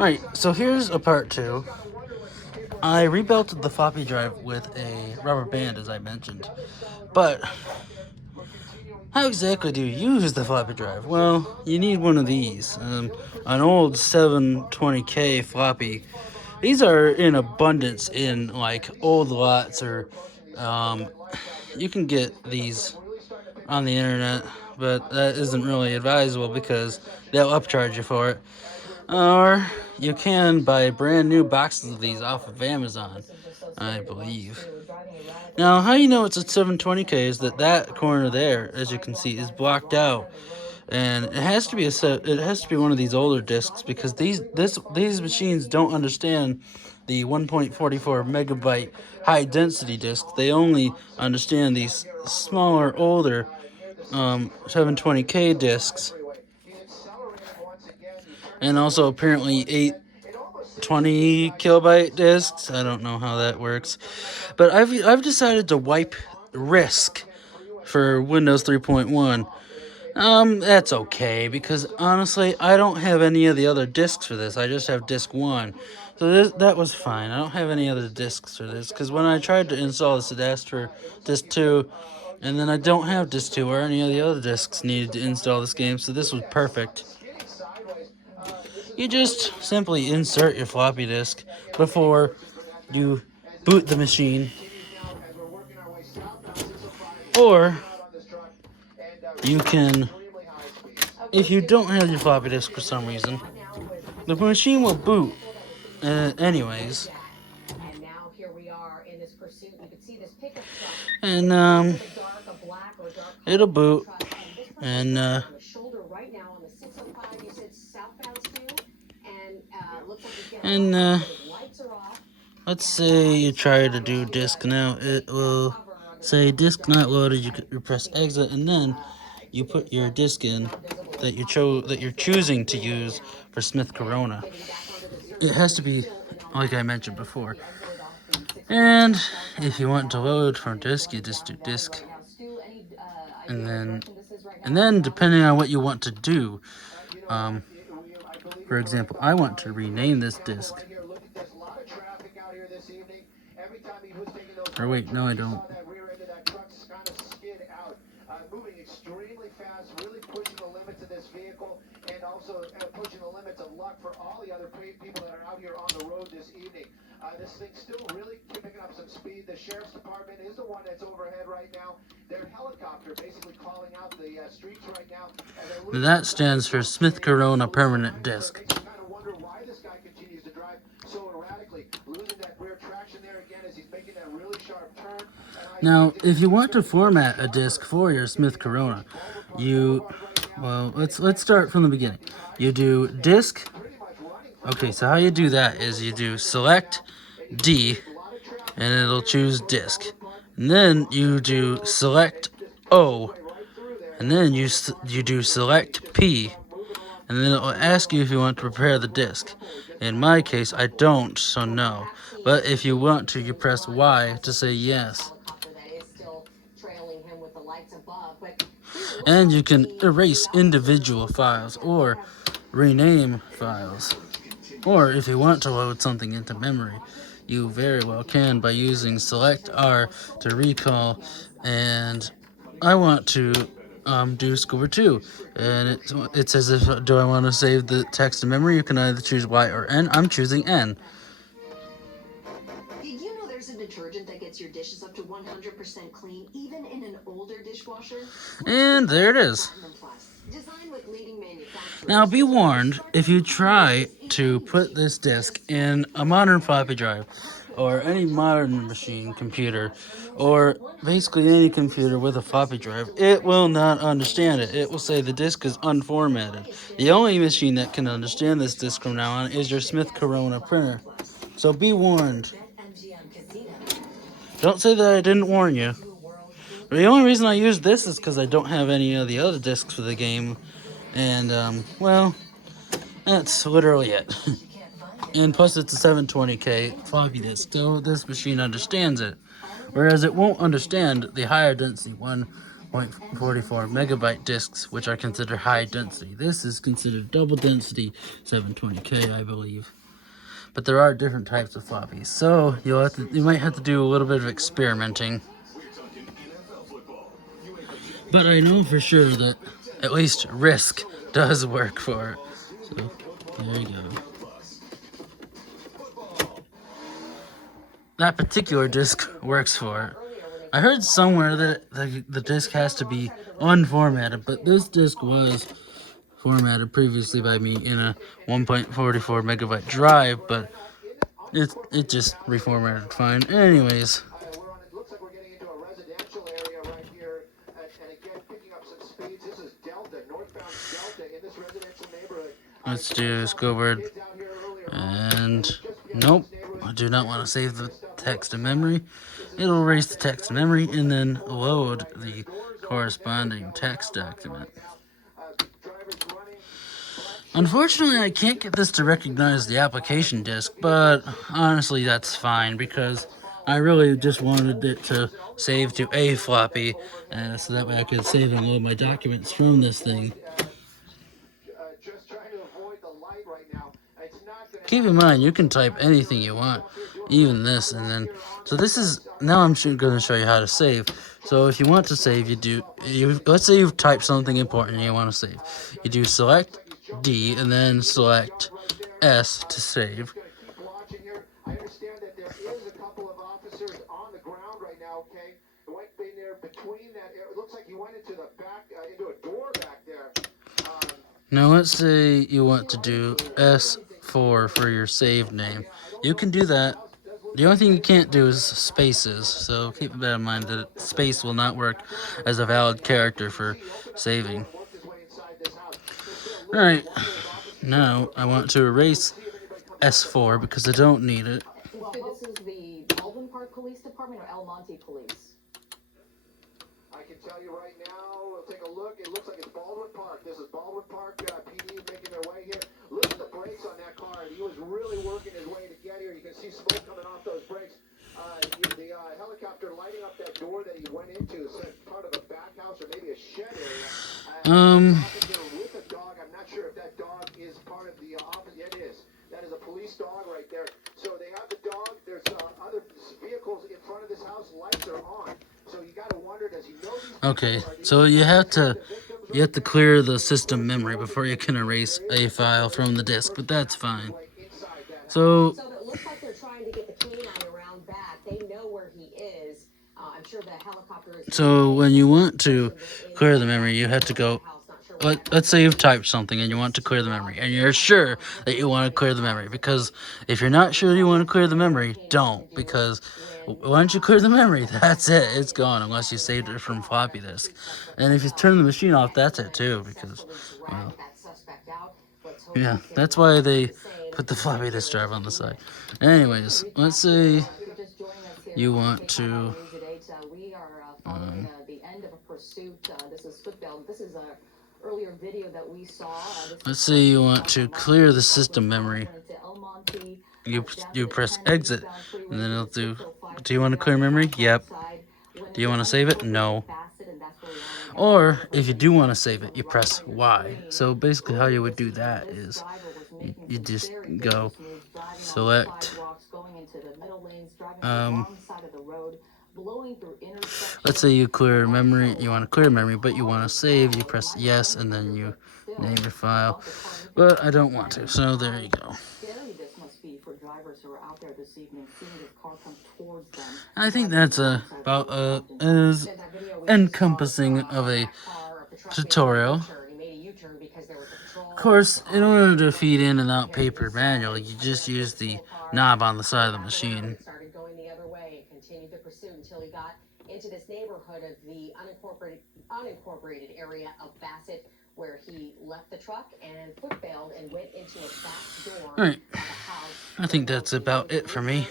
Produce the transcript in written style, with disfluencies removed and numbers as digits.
Right, so here's a part two. I rebuilt the floppy drive with a rubber band, as I mentioned. But how exactly do you use the floppy drive? Well, you need one of these. An old 720K floppy. These are in abundance in like old lots, or you can get these on the internet, but that isn't really advisable because they'll upcharge you for it. Or you can buy brand new boxes of these off of Amazon, I believe. Now, how you know it's a 720K is that corner there, as you can see, is blocked out, and it has to be one of these older discs because these machines don't understand the 1.44 megabyte high density disc. They only understand these smaller, older 720K discs, and also apparently 820 kilobyte discs. I don't know how that works, but I've decided to wipe RISC for Windows 3.1. That's okay because honestly, I don't have any of the other discs for this. I just have disc 1. So that was fine. I don't have any other discs for this because when I tried to install this, it asked for disc 2, and then I don't have disc 2 or any of the other discs needed to install this game, so this was perfect. You just simply insert your floppy disk before you boot the machine, or you can, if you don't have your floppy disk for some reason, the machine will boot anyways. And it'll boot, and let's say you try to do disk now. It will say disk not loaded. You press exit, and then you put your disk in that you're choosing to use for Smith Corona. It has to be like I mentioned before. And if you want to load from disk, you just do disk. And then depending on what you want to do, for example, I want to rename this disk. Or wait, no, I don't. Moving extremely fast, really pushing the limits of this vehicle, and also pushing the limits of luck for all the other people that are out here on the road this evening. This thing's still really picking up some speed. The sheriff's department is the one that's overhead right now. Their helicopter basically calling out the streets right now. That stands for Smith Corona Permanent Disc. You kind of wonder why this guy continues to drive so erratically, losing that rear traction there again as he's making that really sharp turn. Now, if you want to format a disc for your Smith Corona, let's start from the beginning. You do disk. Okay, so how you do that is you do select D, and it'll choose disk. And then you do select O, and then you do select P, and then it'll ask you if you want to prepare the disk. In my case, I don't, so no. But if you want to, you press Y to say yes. And you can erase individual files or rename files. Or if you want to load something into memory, you very well can by using select R to recall. And I want to do Scuba 2. And it says, if do I want to save the text in memory, you can either choose Y or N. I'm choosing N. Did you know there's a detergent that gets your dishes up to 100% clean, even in an older dishwasher? And there it is. Now be warned, if you try to put this disc in a modern floppy drive, or any modern machine computer, or basically any computer with a floppy drive, it will not understand it. It will say the disk is unformatted. The only machine that can understand this disk from now on is your Smith Corona printer. So be warned. Don't say that I didn't warn you. The only reason I use this is because I don't have any of the other discs for the game. And, that's literally it. And plus it's a 720K floppy disk, so this machine understands it. Whereas it won't understand the higher density one 1.44 megabyte disks, which are considered high density. This is considered double density 720K, I believe. But there are different types of floppies, so you might have to do a little bit of experimenting. But I know for sure that at least Risk does work for it. So there you go. That particular disc works for it. I heard somewhere that the disc has to be unformatted, but this disc was formatted previously by me in a 1.44 megabyte drive, but it just reformatted fine. Anyways, let's do Squidward. And nope, I do not want to save the text to memory. It'll erase the text to memory and then load the corresponding text document. Unfortunately, I can't get this to recognize the application disk, but honestly, that's fine because I really just wanted it to save to a floppy, so that way I could save and load my documents from this thing. Keep in mind, you can type anything you want, even this, and then, so this is, now I'm going to show you how to save. So if you want to save, let's say you've typed something important and you want to save. You do select D and then select S to save. Now let's say you want to do S4 for your save name. You can do that. The only thing you can't do is spaces, so keep that in mind that space will not work as a valid character for saving. Alright, now I want to erase S4 because I don't need it. This is the Baldwin Park Police Department or El Monte Police? I can tell you right now, we'll take a look. It looks like it's Baldwin Park. This is Baldwin Park PD making their way here. Look at the brakes on that car. He was really working his way to get here. You can see smoke coming off those brakes. The helicopter lighting up that door that he went into, so part of a back house or maybe a shed area. With a dog. I'm not sure if that dog is part of the office. Yeah, it is. That is a police dog right there. So they have the dog. There's other vehicles in front of this house. Lights are on. So you gotta wonder, does he know these? Okay, so you have to clear the system memory before you can erase a file from the disk, but that's fine. So it looks like they're trying to get the canine around back. They know where he is. I'm sure the helicopter is. So when you want to clear the memory, you have to go. Let's say you've typed something and you want to clear the memory, and you're sure that you want to clear the memory, because if you're not sure you want to clear the memory, don't, because once you clear the memory, that's it, it's gone, unless you saved it from floppy disk. And if you turn the machine off, that's it too, because, well, yeah, that's why they put the floppy disk drive on the side. Anyways, let's say you want to the end of a pursuit. This is Footbell. This is a earlier video that we saw. Let's say you want to clear the system memory. You press exit, and then it'll do you want to clear memory? Yep. Do you want to save it? No. Or if you do want to save it, you press Y. So basically how you would do that is you just go select let's say you clear memory, you want to clear memory, but you want to save, you press yes, and then you name your file. But I don't want to, so there you go. I think that's about as encompassing of a tutorial. Of course, in order to feed in and out paper manually, you just use the knob on the side of the machine. Continued the pursuit until he got into this neighborhood of the unincorporated area of Bassett, where he left the truck and footbailed and went into a back door. All right, I think that's about it for me.